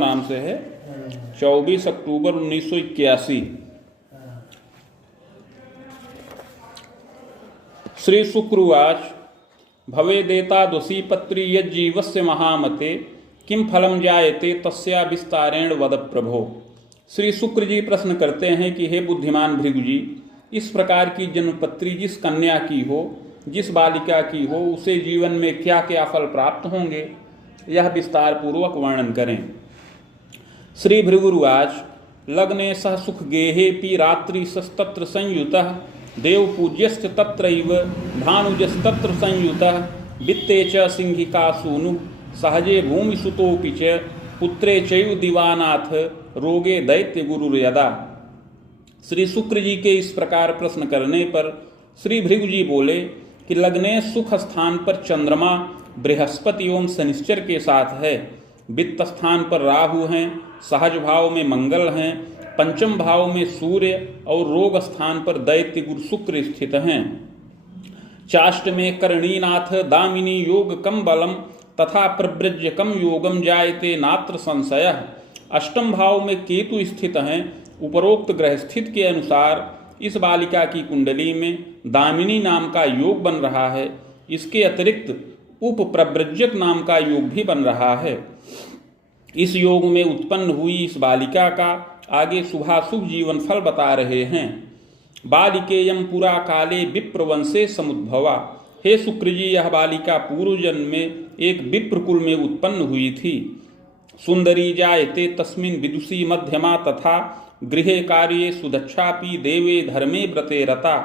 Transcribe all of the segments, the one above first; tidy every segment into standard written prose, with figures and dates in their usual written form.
नाम से है, 24 अक्टूबर 1981। श्री शुक्रवाच भवेदेतादुषी पत्री यज्जीवस्य महामते किम फलम जायते तस्या विस्तारेण वद प्रभो। श्री शुक्र जी प्रश्न करते हैं कि हे बुद्धिमान भृगु जी, इस प्रकार की जन्मपत्री जिस कन्या की हो, जिस बालिका की हो, उसे जीवन में क्या क्या फल प्राप्त होंगे, यह विस्तार पूर्वक वर्णन करें। श्री भृगुरुवाच लग्ने सह सुख गेहेपि रात्रि सस्तत्र संयुतः देवपूज्यश्च तत्रैव भानुजस्तत्र संयुतः वित्ते च सिंहिकासूनु सहजे भूमिसुतोऽपि च पुत्रे चैव दिवानाथ रोगे दैत्य गुरुर्यदा। श्री शुक्र जी के इस प्रकार प्रश्न करने पर श्री भृगु जी बोले कि लग्ने सुख स्थान पर चंद्रमा बृहस्पति एवं शनिश्चर के साथ है, वित्त स्थान पर राहु हैं, सहज भाव में मंगल हैं, पंचम भाव में सूर्य और रोग स्थान पर दैत्य गुरु शुक्र स्थित हैं। चाष्ट में करणीनाथ दामिनी योग कम बलम तथा प्रव्रज्य कम योगम जायते नात्र संशय। अष्टम भाव में केतु स्थित हैं। उपरोक्त ग्रह स्थित के अनुसार इस बालिका की कुंडली में दामिनी नाम का योग बन रहा है। इसके अतिरिक्त उपप्रव्रजक नाम का योग भी बन रहा है। इस योग में उत्पन्न हुई इस बालिका का आगे शुभाशुभ जीवन फल बता रहे हैं। बालिकेयम पुरा काले विप्रवंशे समुद्भवा। हे शुक्र जी, यह बालिका पूर्व जन्म में एक विप्र कुल में उत्पन्न हुई थी। सुंदरी जायते तस्मिन् विदुषी मध्यमा तथा गृहे कार्ये सुदक्षापि देवे धर्मे व्रते रता।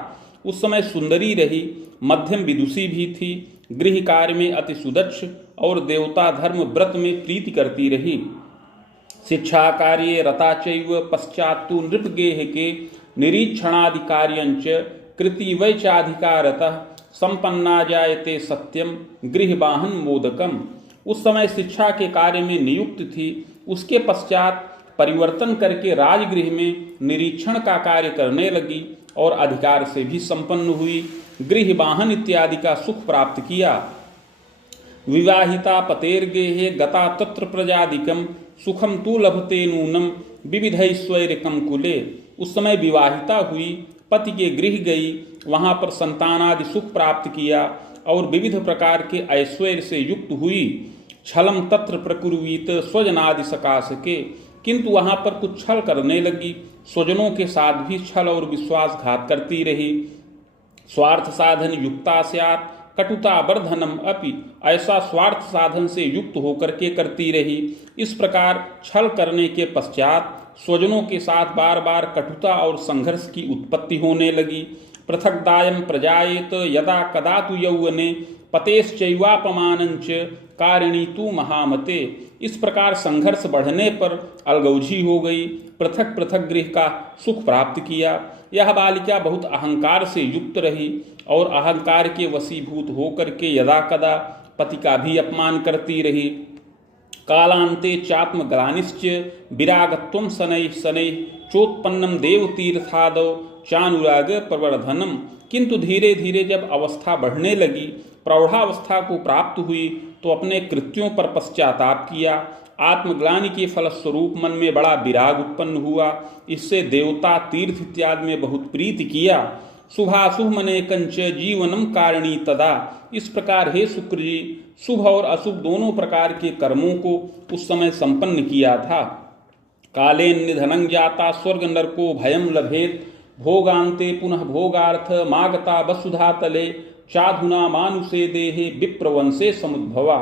उस समय सुंदरी रही, मध्यम विदुषी भी थी, गृह कार्य में अति सुदक्ष और देवता धर्म व्रत में प्रीति करती रही। शिक्षा कार्ये रता चैव पश्चात्तु नृपगेह के निरीक्षणादि कार्यंच कृति वैचाधिकारतः संपन्ना जायते सत्यम गृहवाहन मोदकम। उस समय शिक्षा के कार्य में नियुक्त थी। उसके पश्चात परिवर्तन करके राजगृह में निरीक्षण का कार्य करने लगी और अधिकार से भी संपन्न हुई। गृहवाहन इत्यादि का सुख प्राप्त किया। विवाहिता पतेर्गेहे गता तत्र प्रजादिकम सुखम तु लभते नूनम विविधैश्वर्यकम कुले। उस समय विवाहिता हुई, पति के गृह गई, वहां पर संतानादि सुख प्राप्त किया और विविध प्रकार के ऐश्वर्य से युक्त हुई। छलम तत्र प्रकुर्वीत स्वजनादि सकाश के, किंतु वहां पर कुछ छल करने लगी। स्वजनों के साथ भी छल और विश्वासघात करती रही। स्वार्थ साधन युक्ता स्यात् कटुता वर्धनम अपि, ऐसा स्वार्थ साधन से युक्त होकर के करती रही। इस प्रकार छल करने के पश्चात स्वजनों के साथ बार बार कटुता और संघर्ष की उत्पत्ति होने लगी। पृथक दायम प्रजायेत यदा कदा तु यौवने पतेश्चैवापमानंच कारिणी तु महामते। इस प्रकार संघर्ष बढ़ने पर अलगौजी हो गई, पृथक पृथक गृह का सुख प्राप्त किया। यह बालिका बहुत अहंकार से युक्त रही और अहंकार के वशीभूत होकर के यदा कदा पति का भी अपमान करती रही। कालांते चात्मग्लानिश्च विरागत्वं शनैः शनैः चोत्पन्नम देवतीर्थादौ चानुराग प्रवर्धनम। किंतु धीरे धीरे जब अवस्था बढ़ने लगी, प्रौढ़ावस्था को प्राप्त हुई, तो अपने कृत्यों पर पश्चाताप किया। आत्मग्लानि के फलस्वरूप मन में बड़ा विराग उत्पन्न हुआ। इससे देवता तीर्थ इत्यादि में बहुत प्रीति किया। शुभाशुभ मनेकंच जीवनम कारिणी तदा। इस प्रकार हे शुक्र जी, शुभ और अशुभ दोनों प्रकार के कर्मों को उस समय संपन्न किया था। काले निधनं जाता स्वर्ग नरको भयम लभेत भोगांते पुनः भोगार्थ मागता वसुधा तले चाधुना मानुषे देहे विप्रवंशे समुद्भवा।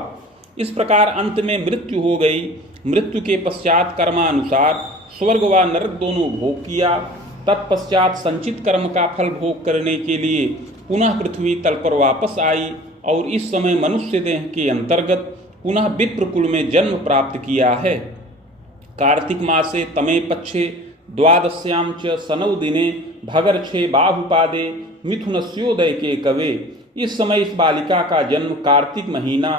इस प्रकार अंत में मृत्यु हो गई। मृत्यु के पश्चात कर्मानुसार स्वर्ग व नरक दोनों भोग किया। तत्पश्चात संचित कर्म का फल भोग करने के लिए पुनः पृथ्वी तल पर वापस आई और इस समय मनुष्य देह के अंतर्गत पुनः विप्र कुल में जन्म प्राप्त किया है। कार्तिक मासे तमे पक्षे द्वादश्याम च सनौ दिने भगर्छे बाहुपादे मिथुनस्योदय के कवे। इस समय इस बालिका का जन्म कार्तिक महीना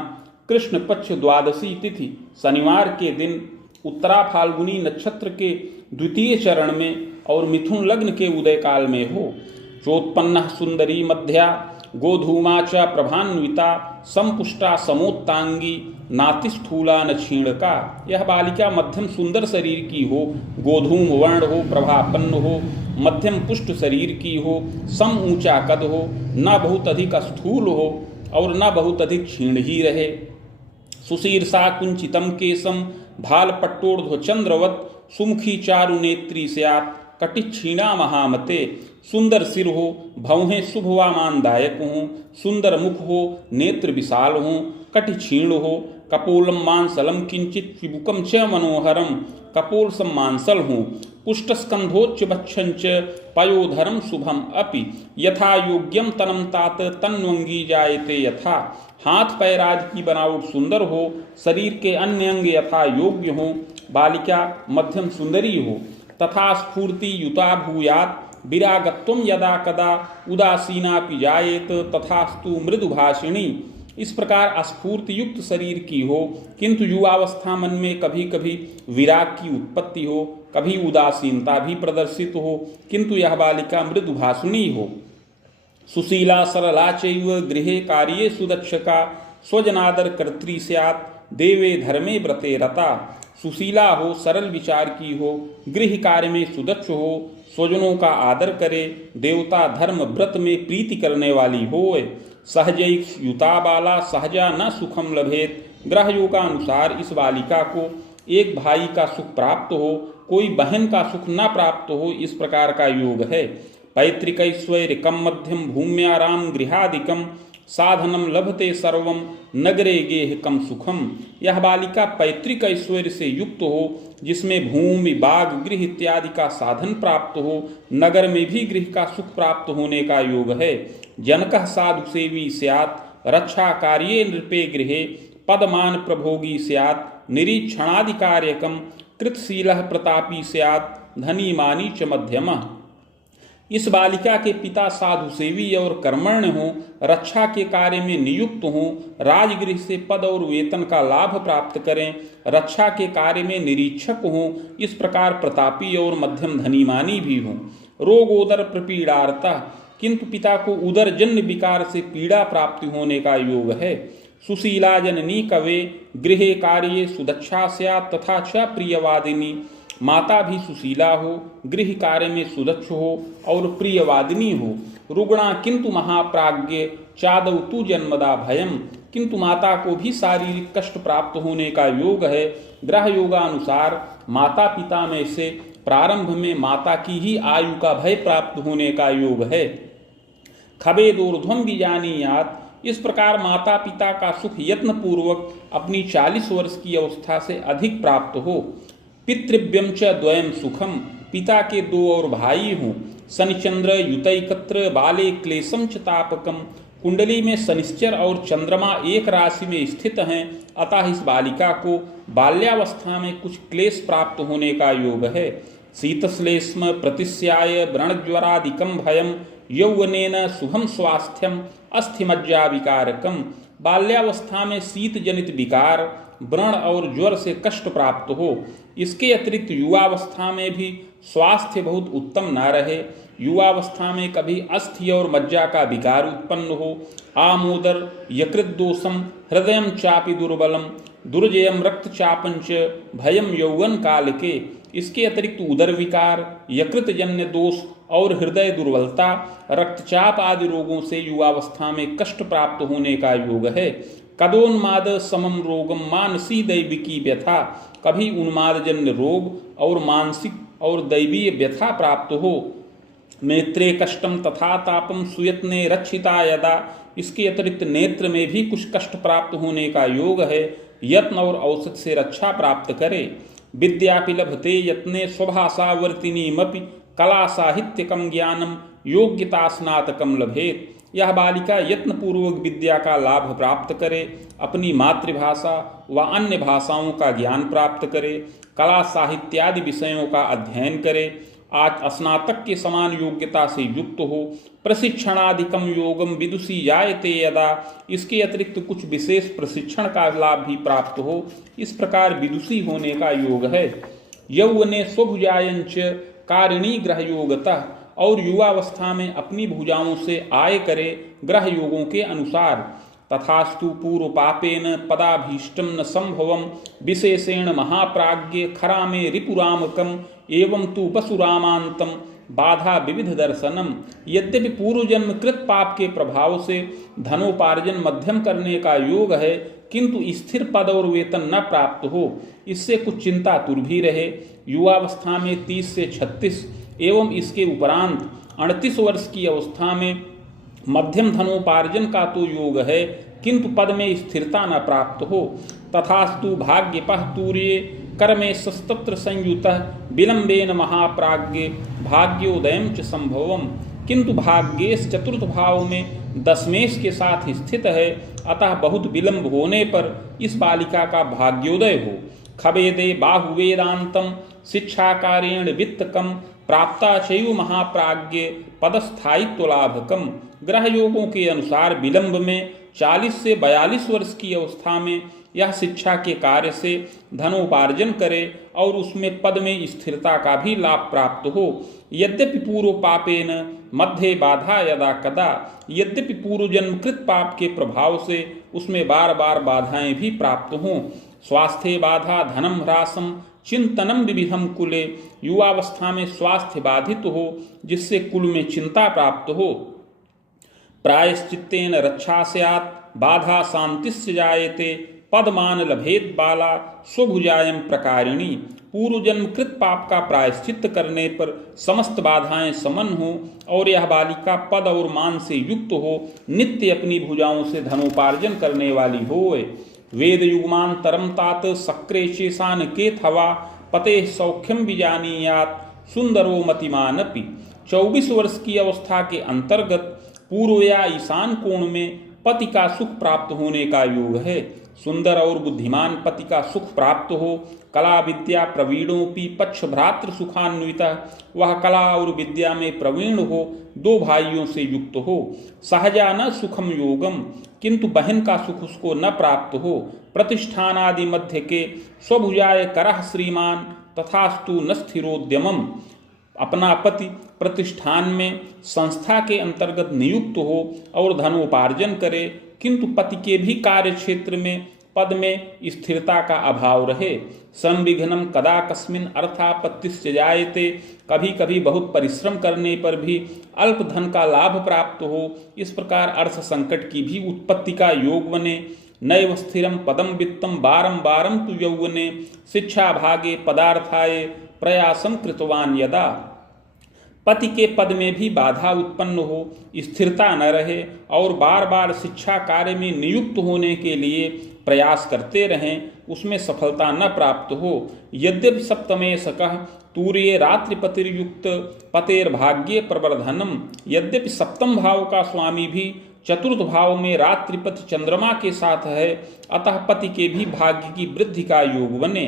कृष्ण पक्ष द्वादशी तिथि शनिवार के दिन उत्तरा फाल्गुनी नक्षत्र के द्वितीय चरण में और मिथुन लग्न के उदय काल में हो। चोत्पन्न सुंदरी मध्या गोधूमा च प्रभान्विता संपुष्टा समोत्तांगी नातिस्थूला न क्षीणका। यह बालिका मध्यम सुंदर शरीर की हो, गोधूम वर्ण हो, प्रभापन्न हो, मध्यम पुष्ट शरीर की हो, सम ऊंचा कद हो, न बहुत अधिक स्थूल हो और न बहुत अधिक क्षीण ही रहे। सुशीर्षा कुंचितम केशम भाल पट्टोर्ध्व चंद्रवत सुमुखी चारु नेत्री स्यात् कटिक्षीणा महामते। सुंदर सिर हो, भौहें शुभवामानदायक हों, सुंदर मुख हो, नेत्र विशाल हों, कटि क्षीण हो, कपोलम मांसलम किंचित चिबुकम च मनोहरम, कपोल सम्मांसल हों, पुष्टस्कंधोच्च बक्षंच पयोधरम शुभम अपि यथा योग्यम तनम तात तन्वंगी जायते यथा। हाथ पैराज की बनावट सुंदर हो, शरीर के अन्य अंग यथा योग्य हो, बालिका मध्यम सुंदरी हो, तथा स्फूर्ति युता भूयात विरागत्वम यदा कदा उदासीना जायेत तथास्तु मृदुभाषिणी। इस प्रकार स्फूर्ति युक्त शरीर की हो, किंतु युवावस्था मन में कभी कभी विराग की उत्पत्ति हो, कभी उदासीनता भी प्रदर्शित हो, किंतु यह बालिका मृदुभाषिणी हो। सुशीला सरला चैव गृहे कार्ये सुदक्षका स्वजनादर कर्त्री स्यात् देवे धर्मे व्रते रता। सुशीला हो, सरल विचार की हो, गृह कार्य में सुदक्ष हो, स्वजनों का आदर करे, देवता धर्म व्रत में प्रीति करने वाली होए। सहजैक युता बाला सहजा न सुखम लभेत। ग्रह योगानुसार इस बालिका को एक भाई का सुख प्राप्त हो, कोई बहन का सुख न प्राप्त हो, इस प्रकार का योग है। पैतृकैश्वर्यकम मध्यम भूम्याराम गृहादिकम साधनम लभते सर्वम नगरे गेहकम सुखम। यह बालिका पैतृक ऐश्वर्य से युक्त हो, जिसमें भूमि बाग गृह इत्यादि का साधन प्राप्त हो, नगर में भी गृह का सुख प्राप्त होने का योग है। जनकः साधु सेवी स्यात् रक्षा कार्ये नृपे गृहे पदमान प्रभोगी स्यात् निरीक्षणादिकार्यकम कृतशीलः प्रतापी स्यात् धनी मानी च मध्यमः। इस बालिका के पिता साधु सेवी और कर्मण्य हों, रक्षा के कार्य में नियुक्त हों, राजगृह से पद और वेतन का लाभ प्राप्त करें, रक्षा के कार्य में निरीक्षक हों, इस प्रकार प्रतापी और मध्यम धनीमानी भी हों। रोगोदर प्रपीड़ार्ता, किंतु पिता को उदरजन्य विकार से पीड़ा प्राप्ति होने का योग है। सुशीला जननी कवे गृहे कार्ये सुदक्षा स्यात् तथा च प्रियवादिनी। माता भी सुशीला हो, गृह कार्य में सुदक्ष हो और प्रियवादिनी हो। रुग्णा किंतु महाप्राज्ञ चादौ तु जन्मदा भयम, किंतु माता को भी शारीरिक कष्ट प्राप्त होने का योग है। ग्रह योगानुसार माता पिता में से प्रारंभ में माता की ही आयु का भय प्राप्त होने का योग है। खबेदोर्ध्वम बीजानीयात, इस प्रकार माता पिता का सुख यत्न पूर्वक अपनी 40 वर्ष की अवस्था से अधिक प्राप्त हो। पितृव्यम च द्वयम सुखम, पिता के 2 और भाई हों। शनिचंद्र युतैकत्र बाले क्लेशम च तापकम, कुंडली में शनिश्चर और चंद्रमा एक राशि में स्थित हैं, अतः इस बालिका को बाल्यावस्था में कुछ क्लेश प्राप्त होने का योग है। शीतश्लेष्म प्रतिस्याय व्रणज्वरादिकम भयम यौवनेन शुभम स्वास्थ्यम अस्थिमज्जा विकारकम। बाल्यावस्था में शीत जनित विकार, व्रण और ज्वर से कष्ट प्राप्त हो। इसके अतिरिक्त युवावस्था में भी स्वास्थ्य बहुत उत्तम न रहे। युवावस्था में कभी अस्थि और मज्जा का विकार उत्पन्न हो। आमोदर यकृत दोषम हृदय चापि दुर्बलम दुर्जयम रक्तचापंच भयम यौवन काल के। इसके अतिरिक्त उदर विकार, यकृत जन्य दोष और हृदय दुर्बलता, रक्तचाप आदि रोगों से युवावस्था में कष्ट प्राप्त होने का योग है। कदोन्माद समम रोगम मानसी दैविकी व्यथा, कभी उन्मादजन्य रोग और मानसिक और दैवीय व्यथा प्राप्त हो। नेत्रे कष्टम तथा तापम सुयत्ने रक्षिता यदा, इसके अतिरिक्त नेत्र में भी कुछ कष्ट प्राप्त होने का योग है। यत्न और औषध से रक्षा प्राप्त करे। विद्यापि लभते यत्ने स्वभाषावर्तिनीमपि कला साहित्यकम ज्ञानम योग्यता स्नातकम लभेत। यह बालिका यत्न पूर्वक विद्या का लाभ प्राप्त करे, अपनी मातृभाषा व अन्य भाषाओं का ज्ञान प्राप्त करे, कला साहित्यादि विषयों का अध्ययन करे, आज स्नातक के समान योग्यता से युक्त हो। प्रशिक्षणादिकम योगम विदुषी जायते यदा, इसके अतिरिक्त कुछ विशेष प्रशिक्षण का लाभ भी प्राप्त हो। इस प्रकार विदुषी होने का योग है। यौवने स्वभुजायंच कारिणी ग्रह योगतः, और युवावस्था में अपनी भुजाओं से आय करे ग्रह योगों के अनुसार। तथास्तु पूर्व पापेन पदाभीष्टम न संभवम विशेषेण महाप्राज्ञ खरा में रिपुरामकम एवं तु वसुरामांतम बाधा विविध दर्शनम। यद्यपि पूर्व जन्म कृत पाप के प्रभाव से धनोपार्जन मध्यम करने का योग है, किंतु स्थिर पद और वेतन न प्राप्त हो, इससे कुछ चिंता तुर भी रहे। युवावस्था में 30 से 36 एवं इसके उपरांत 38 वर्ष की अवस्था में मध्यम धनोपार्जन का तो योग है, किंतु पद में स्थिरता न प्राप्त हो। तथास्तु भाग्यपः तूर्ये कर्मे सस्तत्र संयुतः विलंबेन महाप्राज्ञे भाग्योदयं च संभवम। किंतु भाग्येश चतुर्थ भाव में दशमेश के साथ स्थित है, अतः बहुत विलंब होने पर इस बालिका का भाग्योदय हो। खवेदे बाहुवेदांतम शिक्षाकारेण वित्तकम प्राप्ता चैव महाप्राज्ञे पदस्थायित्व लाभकम। ग्रह योगों के अनुसार विलंब में 40 से 42 वर्ष की अवस्था में यह शिक्षा के कार्य से धनोपार्जन करे और उसमें पद में स्थिरता का भी लाभ प्राप्त हो। यद्यपि पूर्व पापेन मध्य बाधा यदा कदा, यद्यपि पूर्व जन्म कृत पाप के प्रभाव से उसमें बार बार बाधाएं भी प्राप्त हों। स्वास्थ्य बाधा धनम ह्रासम चिंतनम विविधम कुले, युवावस्था में स्वास्थ्य बाधित हो जिससे कुल में चिंता प्राप्त हो। प्रायश्चित्तेन रक्षा स्यात् बाधा शांतिस्य जायते पदमान लभेद बाला स्वभुजायम प्रकारिणी। पूर्व जन्म कृत पाप का प्रायश्चित्त करने पर समस्त बाधाएं समन हो और यह बालिका पद और मान से युक्त हो, नित्य अपनी भुजाओं से धनोपार्जन करने वाली होए। वेद युगमांतरम तात सक्रे शेषान के थवा पते सौख्यम विजानीयात सुंदरो मतिमानपि। 24 वर्ष की अवस्था के अंतर्गत पूर्व या ईशान कोण में पति का सुख प्राप्त होने का योग है। सुंदर और बुद्धिमान पति का सुख प्राप्त हो। कला विद्या प्रवीणोपि पक्ष भ्रातृ सुखान्वितः, वह कला और विद्या में प्रवीण हो, 2 भाइयों से युक्त हो। सहजा न सुखम योगम, किंतु बहन का सुख उसको न प्राप्त हो। प्रतिष्ठानादि मध्य के स्वभुजाय करः श्रीमान तथास्तु न स्थिरोद्यमम। अपना पति प्रतिष्ठान में संस्था के अंतर्गत नियुक्त हो और धनोपार्जन करे, किंतु पति के भी कार्य क्षेत्र में पद में स्थिरता का अभाव रहे। संविघ्नम कदा कस्मिन अर्थापत्तिश्च जायते, कभी कभी बहुत परिश्रम करने पर भी अल्प धन का लाभ प्राप्त हो। इस प्रकार अर्थ संकट की भी उत्पत्ति का योग बने। नैव स्थिरम पदम वित्तम बारंबारम तु यौवने शिक्षा भागे पदार्थाय प्रयासम कृतवान यदा। पति के पद में भी बाधा उत्पन्न हो, स्थिरता न रहे और बार बार शिक्षा कार्य में नियुक्त होने के लिए प्रयास करते रहें, उसमें सफलता न प्राप्त हो। यद्यपि सप्तमे सकः तूर्ये रात्रिपतिर्युक्त पतेर्भाग्ये प्रवर्धनम, यद्यपि सप्तम भाव का स्वामी भी चतुर्थ भाव में रात्रिपति चंद्रमा के साथ है, अतः पति के भी भाग्य की वृद्धि का योग बने।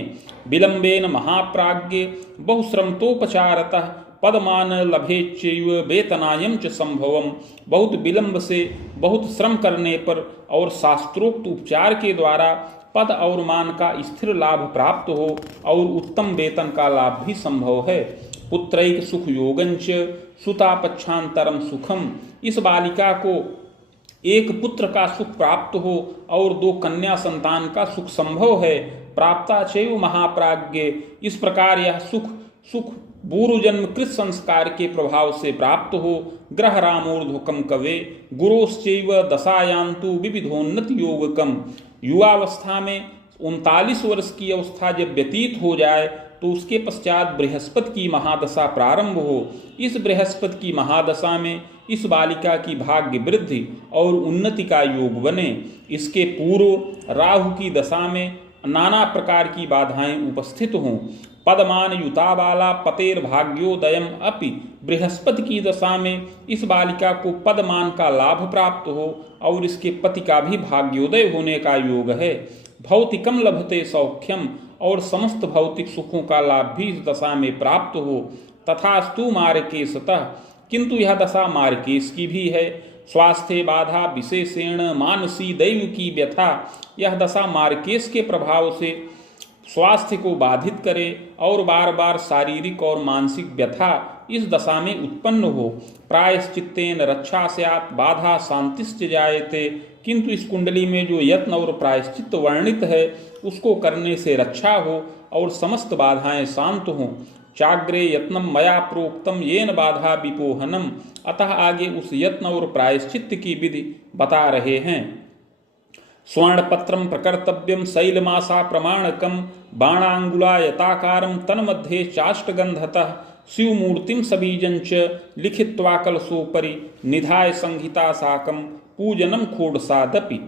विलंबेन महाप्राज्ञे बहुश्रमतोपचारतः पदमान लभेच्चैव वेतनायम च संभवम। बहुत विलंब से बहुत श्रम करने पर और शास्त्रोक्त उपचार के द्वारा पद और मान का स्थिर लाभ प्राप्त हो और उत्तम वेतन का लाभ भी संभव है। पुत्रैक सुख योगंच सुतापक्षांतरम सुखम। इस बालिका को एक पुत्र का सुख प्राप्त हो और 2 कन्या संतान का सुख संभव है। प्राप्ता चैव महाप्राज्ञे, इस प्रकार यह सुख पूर्व जन्म कृत संस्कार के प्रभाव से प्राप्त हो। ग्रह रामोर्ध्वकम कवे गुरोश्चैव दशायान्तु विविधोन्नति योगकम। युवावस्था में 39 वर्ष की अवस्था जब व्यतीत हो जाए तो उसके पश्चात बृहस्पति की महादशा प्रारंभ हो। इस बृहस्पति की महादशा में इस बालिका की भाग्य वृद्धि और उन्नति का योग बने। इसके पूर्व राहु की दशा में नाना प्रकार की बाधाएं उपस्थित हों। पदमान युता बाला पतेर भाग्योदयम अपि। बृहस्पति की दशा में इस बालिका को पदमान का लाभ प्राप्त हो और इसके पति का भी भाग्योदय होने का योग है। भौतिकम लभते सौख्यम, और समस्त भौतिक सुखों का लाभ भी इस दशा में प्राप्त हो। तथास्तु मार्केशतः, किंतु यह दशा मार्केश की भी है। स्वास्थ्य बाधा विशेषेण मानसी दैव की व्यथा। यह दशा मार्केश के प्रभाव से स्वास्थ्य को बाधित करे और बार बार शारीरिक और मानसिक व्यथा इस दशा में उत्पन्न हो। प्रायश्चित्तेन रक्षा स्यात् बाधा शांतिश्च जायते, किंतु इस कुंडली में जो यत्न और प्रायश्चित्त वर्णित है उसको करने से रक्षा हो और समस्त बाधाएं शांत हों। चाग्रे यत्नम मया प्रोक्तम येन बाधा विपोहनम, अतः आगे उस यत्न और प्रायश्चित्त की विधि बता रहे हैं। स्वर्णपत्रम प्रकर्तव्यम शैलमासा प्रमाणकम बाणांगुलायताकारम तन्मध्ये चाष्टगंधतः शिवमूर्तिम सबीजंच लिखित्वा कलशोपरि निधाय संहिता साकम पूजनम खोडसादपि।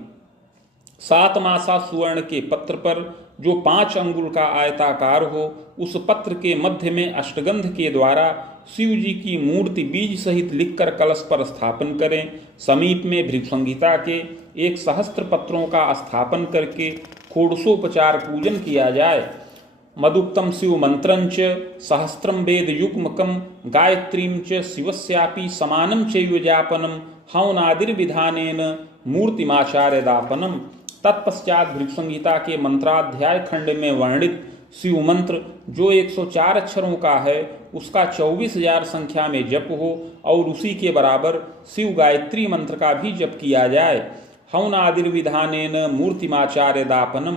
7 मासा सुवर्ण के पत्र पर जो 5 अंगुल का आयताकार हो, उस पत्र के मध्य में अष्टगंध के द्वारा शिव जी की मूर्ति बीज सहित लिखकर कलश पर स्थापन करें। समीप में भृगुसंहिता के 1 सहस्त्र पत्रों का स्थापन करके खोडसोपचार पूजन किया जाए। मदुक्तम शिव मंत्रंच सहस्त्रम वेद युग्मकम गायत्रीं च शिवस्यापि समानं चैव जापनम हवनादिर्विधानेन मूर्तिमाचार्यदापनम। तत्पश्चात भृगुसंहिता के मंत्राध्याय खंड में वर्णित शिव मंत्र जो 104 अक्षरों का है उसका 24,000 संख्या में जप हो और उसी के बराबर शिव गायत्री मंत्र का भी जप किया जाए। हवनादिर्विधानेन मूर्तिमाचार्यदापनम,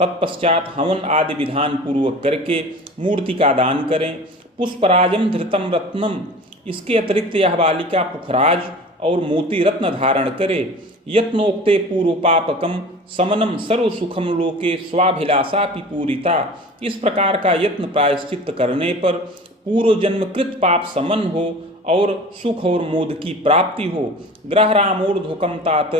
तत्पश्चात हवन आदि विधान पूर्वक करके मूर्ति का दान करें। पुष्पराजम धृतम रत्नम, इसके अतिरिक्त यह बालिका पुखराज और मोती रत्न धारण करे। यत्नोक्ते पूर्वपापकम समनम सर्व सुखम लोके स्वाभिलाषापि पूरिता, इस प्रकार का यत्न प्रायश्चित्त करने पर पूर्व जन्मकृत पाप समन हो और सुख और मोद की प्राप्ति हो। ग्रहरामोर्ध्वकम तात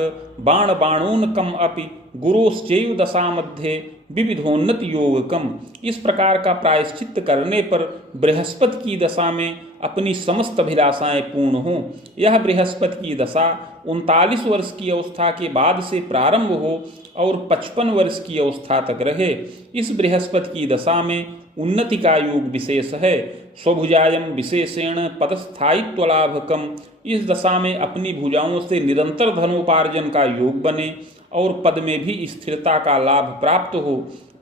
बाण बाणोनकम अपि गुरोश्चैव दशा मध्ये विविधोन्नत योगकम, इस प्रकार का प्रायश्चित्त करने पर बृहस्पति की दशा में अपनी समस्त अभिलाषाएं पूर्ण हों। यह बृहस्पति की दशा 39 वर्ष की अवस्था के बाद से प्रारंभ हो और 55 वर्ष की अवस्था तक रहे। इस बृहस्पति की दशा में उन्नति का योग विशेष है। स्वभुजायम विशेषेण पदस्थायित्वलाभकम, इस दशा में अपनी भुजाओं से निरंतर धनोपार्जन का योग बने और पद में भी स्थिरता का लाभ प्राप्त हो।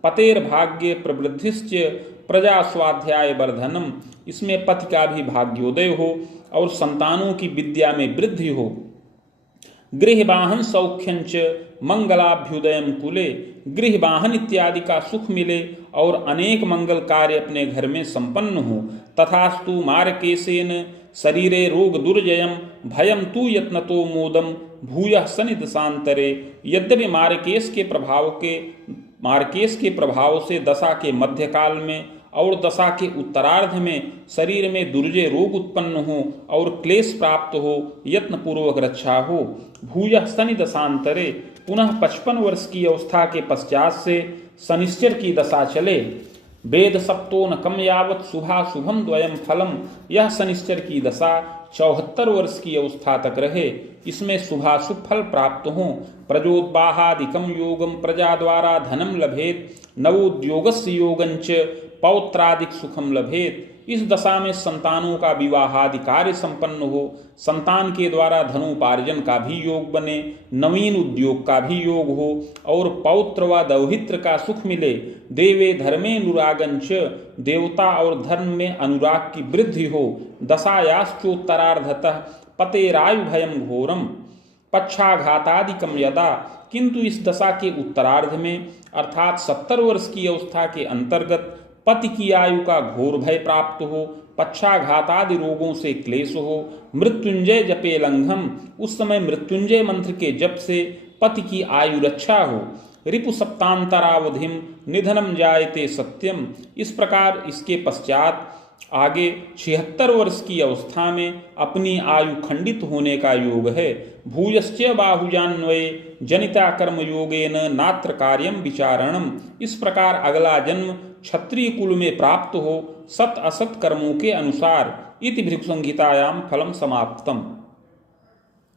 पतेर भाग्य प्रवृद्धिश्च प्रजा स्वाध्याय वर्धनम, इसमें पति का भी भाग्योदय हो और संतानों की विद्या में वृद्धि हो। गृहवाहन सौख्यंच मंगलाभ्युदयम कुले, गृहवाहन इत्यादि का सुख मिले और अनेक मंगल कार्य अपने घर में संपन्न हो। तथास्तु मारकेशेन शरीरे रोग दुर्जयम भयम तु यत्नतो मोदम भूयः सनिदशांतरे, यद्यपि मार्केश के प्रभाव से दशा के मध्यकाल में और दशा के उत्तरार्ध में शरीर में दुर्जय रोग उत्पन्न हो और क्लेश प्राप्त हो, यत्न पूर्वक रक्षा हो। भूयः सनिदशांतरे, पुनः 55 वर्ष की अवस्था के पश्चात से शनिश्चर की दशा चले। वेद सप्तो न कम यावत शुभा शुभम द्वयम फलम, यह शनिश्चर की दशा 74 वर्ष की अवस्था तक रहे, इसमें शुभाशुभ फल प्राप्त हों। प्रजोद्वाहादिकम योगम प्रजा द्वारा धनम लभेत, नवोद्योगस्य योगंच पौत्रादिक सुखम लभेत, इस दशा में संतानों का विवाहादि कार्य संपन्न हो, संतान के द्वारा धनोपार्जन का भी योग बने, नवीन उद्योग का भी योग हो और पौत्र व दौहित्र का सुख मिले। देवे धर्मे अनुरागंच, देवता और धर्म में अनुराग की वृद्धि हो। दशायाश्चोत्तरार्धतः पतेरायु भयम घोरम पक्षाघातादिकम यदा, किंतु इस दशा के उत्तरार्ध में अर्थात 70 वर्ष की अवस्था के अंतर्गत पति की आयु का घोर भय प्राप्त हो, पक्षाघात आदि रोगों से क्लेश हो। मृत्युंजय जपे लंघम, उस समय मृत्युंजय मंत्र के जप से पति की आयु रक्षा हो। रिपु सप्तांतरावधिम निधनम जायते सत्यम, इस प्रकार इसके पश्चात आगे 76 वर्ष की अवस्था में अपनी आयु खंडित होने का योग है। भूयश्च बाहुजान्वये जनिता कर्म योगेन नात्र कार्यम विचारणम, इस प्रकार अगला जन्म क्षत्रिय कुल में प्राप्त हो सत असत कर्मों के अनुसार। इति भृगुसंहितायां फलम समाप्तम।